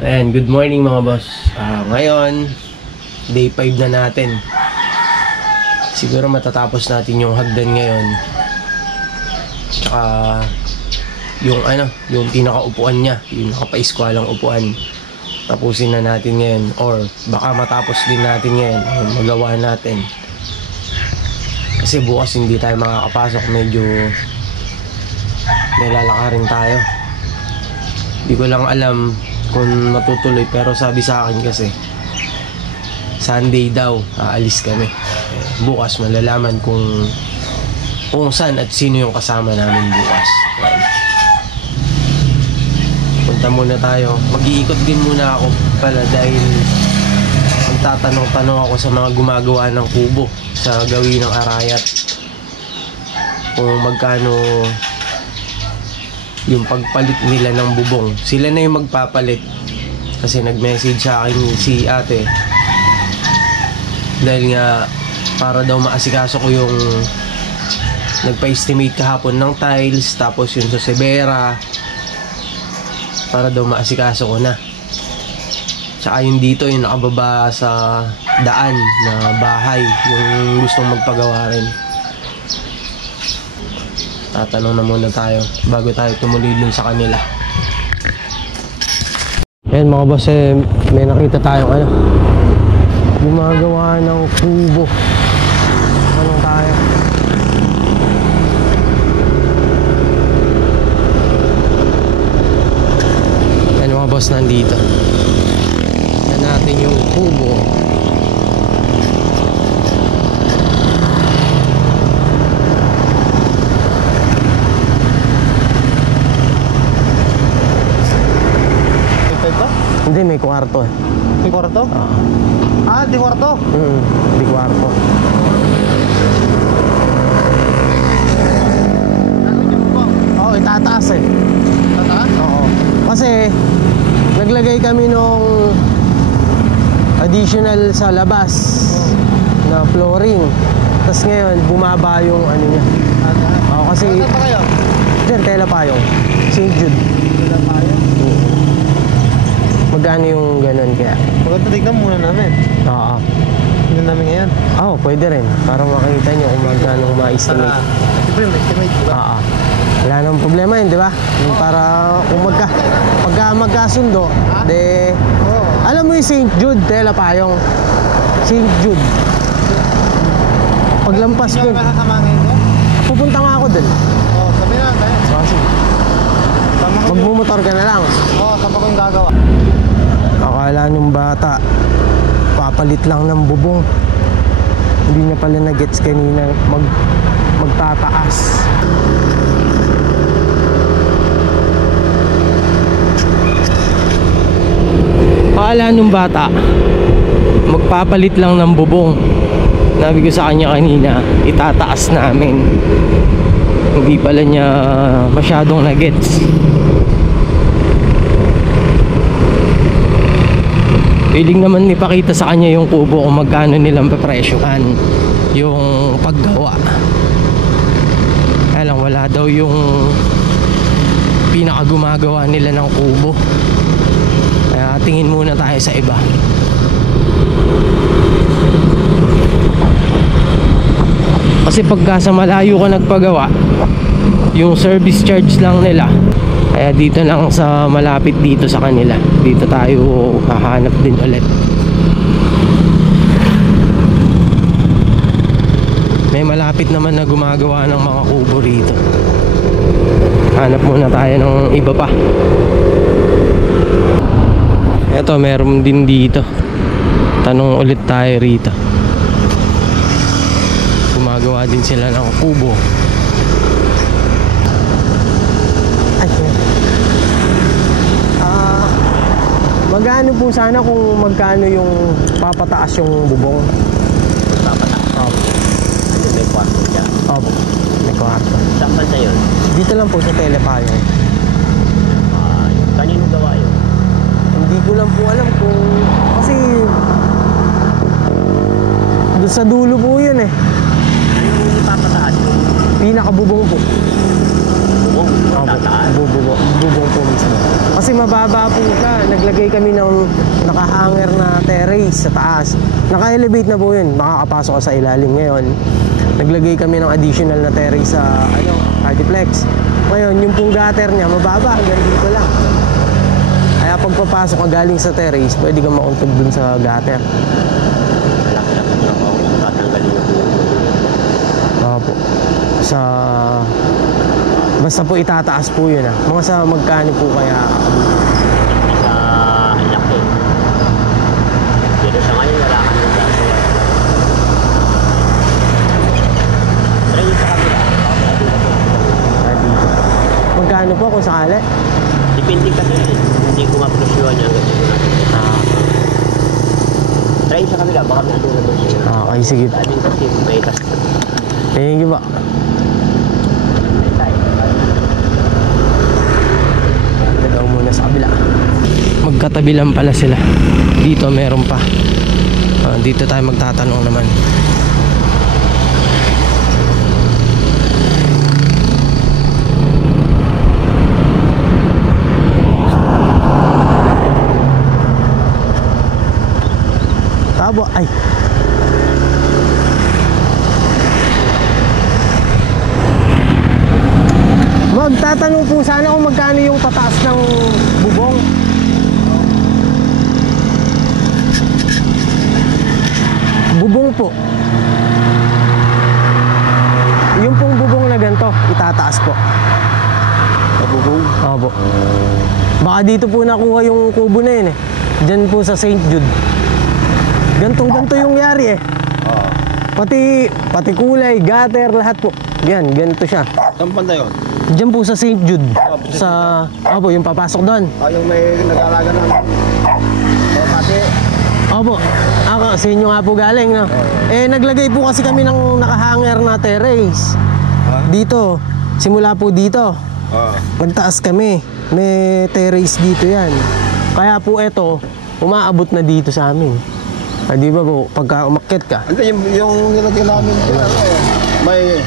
Ayan, good morning mga boss. Ngayon, day 5 na natin. Siguro matatapos natin yung hagdan ngayon. Tsaka yung pinakaupuan niya, yung nakapaiswalang upuan. Tapusin na natin ngayon, or baka matapos din natin ngayon, magawa natin. Kasi bukas hindi tayo makakapasok, medyo may lalakarin tayo. Hindi ko lang alam kung matutuloy, pero sabi sa akin kasi Sunday daw aalis kami. Bukas malalaman kung saan at sino yung kasama namin bukas. Punta muna tayo, mag-iikot din muna ako pala dahil magtatanong-tanong ako sa mga gumagawa ng kubo sa gawin ng Arayat kung magkano yung pagpalit nila ng bubong. Sila na yung magpapalit kasi nag-message sa akin si ate dahil nga para daw maasikaso ko yung nagpa-estimate kahapon ng tiles, tapos yung sa Severa para daw maasikaso ko na. Tsaka yung dito yung nakababa sa daan na bahay, yung gustong magpagawa rin. Tatanong na muna tayo bago tayo tumuloy dun sa kanila. Ayan mga boss, may nakita tayo gumagawa ng kubo. Tanong tayo. Ayan mga boss, nandito. Ayan natin yung kubo. Hindi, may kwarto eh. May kwarto? Di kwarto? Di kwarto. Ano yung bubong? Oo, itataas eh. Tataas? Oo. Kasi naglagay kami nung additional sa labas na flooring. Tapos ngayon, bumaba yung ano niya. Oo, kasi saan pa kayo? dyan, tela payong. St. Jude. Tela payong? Magkano yung ganun kaya? Maganda, tignan muna namin. Oo. Tignan namin ngayon. Oo, pwede rin. Para makita nyo kung magkano ma-estimate. Siyempre, may estimate, diba? Oo. Wala nang problema yun, di ba? Yung para kung pagka magkasundo, alam mo yung St. Jude, tela payong. St. Jude. Paglampas ko. Hindi ka kasamahin ko? Pupunta nga ako dun. Sabi na tayo. Kasi magmumotor ka na lang. Saan ko yung gagawa? Akala nung bata papalit lang ng bubong, hindi niya pala na-gets kanina magtataas. Akala nung bata magpapalit lang ng bubong. Sabi ko sa kanya kanina, itataas namin. Hindi pala niya masyadong na-gets. Piling naman ipakita sa kanya yung kubo kung magkano nilang papresyohan yung paggawa. Kaya lang wala daw yung pinakagumagawa nila ng kubo. Kaya tingin muna tayo sa iba. Kasi pagka sa malayo ka nagpagawa, yung service charge lang nila. Kaya dito lang sa malapit dito sa kanila, dito tayo hahanap din ulit. May malapit naman na gumagawa ng mga kubo rito. Hanap muna tayo ng iba pa. Eto, meron din dito. Tanong ulit tayo rito. Gumagawa din sila ng kubo. Magkano po sana kung magkano yung papataas yung bubong? Papataas? Ano, may kwarto dyan? Opo, may kwarto. Saan banda yun? Dito lang po sa Telepayong. Kanino gawa yun? Hindi ko lang po alam kung... Kasi... doon sa dulo po yun eh. Anong ipapataas? Pinakabubong po. Bubong? Tataas? Bubong po mismo. Kasi mababa po siya. naglagay kami ng nakahanger na terrace sa taas. Naka-elevate na po yun, makakapasok ka sa ilalim. Ngayon, naglagay kami ng additional na terrace sa Artiplex. Ngayon, yung pong gutter niya, mababa, hanggang dito lang. Kaya pag papasok ka galing sa terrace, pwede kang mauntog dun sa gutter. Malaki na po ako. Tatanggalin na po. Opo. Basta po itataas po yun Mga sa magkano po kaya? Sa laki. Dito sa ngayon, wala ka nang gagawa. Try yung sa kabila. Dito. Magkano po kung sakali? Depende kasi. Hindi ko ma-presyuhan yan. Try sa kabila. Baka may ano na doon siya. Okay, sige. Dati kasi may tas. Thank you ba? Daw muna sa kabila. Magkatabi lang pala sila. Dito meron pa. Dito tayo magtatanong naman. Tabo ay. Magtatanong po sana kung magkano yung pataas ng bubong. Bubong po. Yung pong bubong na ganito, itataas po. Bubong. Opo. Baka dito po nakuha yung kubo na yun Diyan po sa St. Jude. Gantong-ganto yung yari Oo. Pati kulay, gutter, lahat po. Yan, ganito siya. Saan banda yun? Diyan po sa St. Jude. Opo, yung papasok doon. Yung may nag-alaga ng pati. Opo, ako, sa inyo nga po galing, no? Naglagay po kasi kami ng nakahanger na terrace. Dito, simula po dito. Nagtaas kami. May terrace dito yan. Kaya po ito, umaabot na dito sa amin. Di ba po, pagka umakyat ka? Hindi, yung nilagay namin may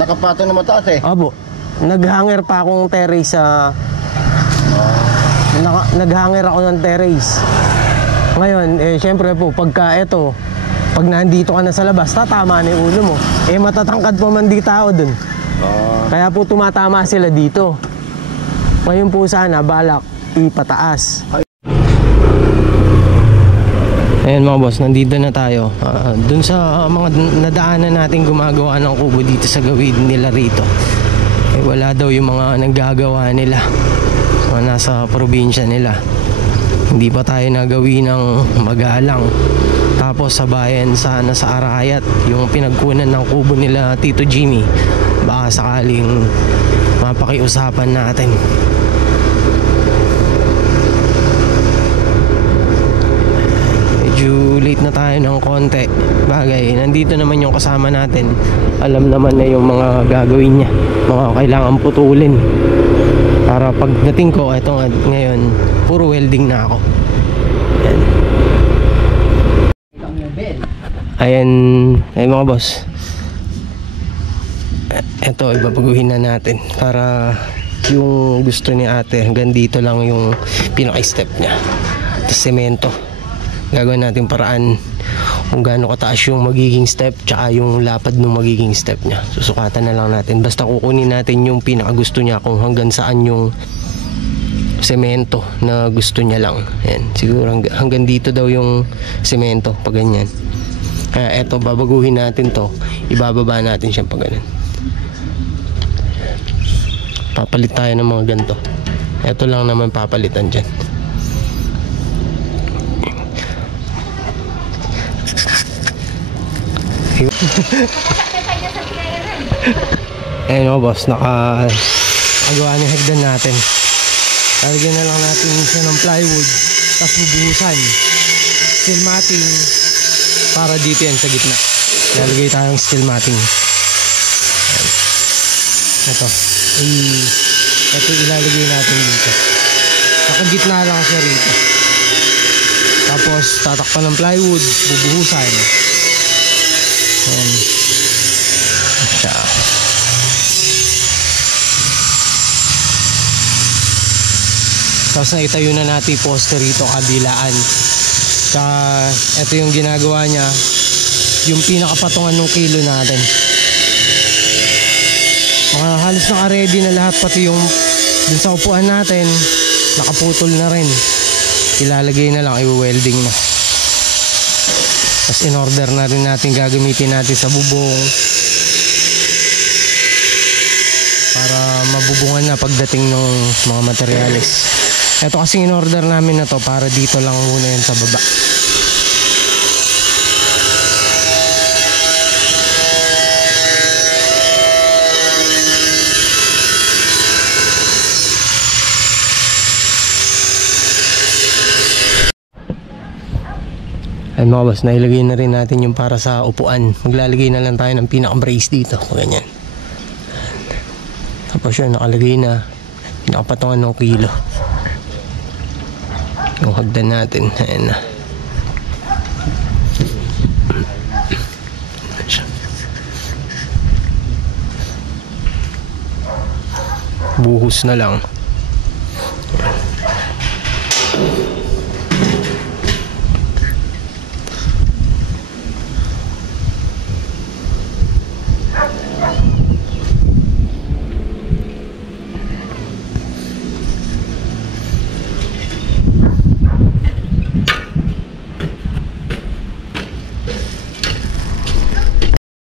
nakapato na mataas Opo, naghanger pa akong terrace sa... naghanger ako ng terrace. Ngayon, syempre po, pagka ito, pag nandito ka na sa labas, tatama na yung ulo mo. Matatangkad pa man di tao dun. Kaya po tumatama sila dito. Ngayon po sana, balak, ipataas. Ayan mga boss, nandito na tayo. Dun sa mga nadaanan natin gumagawa ng kubo dito sa gawid nila rito. Wala daw yung mga naggagawa nila. Mga nasa probinsya nila. Hindi pa tayo nagawi ng magalang. Tapos sa bayan sana sa Arayat, yung pinagkunan ng kubo nila Tito Jimmy. Baka sakaling mapakiusapan natin. Late na tayo ng konti. Bagay, nandito naman yung kasama natin. Alam naman na yung mga gagawin niya, mga kailangan putulin. Para pagdating ko, eto ngayon, puro welding na ako. Ayan, mga boss. Eto, ibabaguhin na natin para yung gusto ni ate, hanggang dito lang yung pinaka-step niya. Ito, semento. Gagawin natin paraan kung gaano kataas yung magiging step tsaka yung lapad ng magiging step niya. Susukatan na lang natin. Basta kukunin natin yung pinakagusto niya kung hanggang saan yung semento na gusto niya lang. Ayan. Siguro hanggang dito daw yung semento pag ganyan. Kaya eto, babaguhin natin to. Ibababa natin siya pag ganun. Papalit tayo ng mga ganito. Eto lang naman papalitan dyan. Ayun o boss, nakagawa ng hagdan natin. Lalagyan na lang natin siya ng plywood, tapos bubuhusan, steel matting para dito yan sa gitna. Lalagay tayong steel matting. Ito ilalagay natin dito. Nakagitna lang siya rito. Tapos tatakpan ng plywood, bubuhusan. Ayan. Siya. Tapos naitayo na natin yung poste rito kabilaan. Tsaka ito yung ginagawa niya, yung pinakapatungan ng kilo natin. Halos naka-ready na lahat, pati yung dun sa upuan natin nakaputol na rin. Ilalagay na lang, i-welding na. Tapos in order na rin natin gagamitin natin sa bubong para mabubungan na pagdating ng mga materyales. Ito kasi in order namin na to para dito lang muna yan sa baba. Ay mga boss, nailagay na rin natin yung para sa upuan. Maglalagay na lang tayo ng pinaka-brace dito. Ganyan. Tapos yun, nakalagay na. Nakapatungan ng kilo. Yung hagdan natin. Ayan na. Buhos na lang.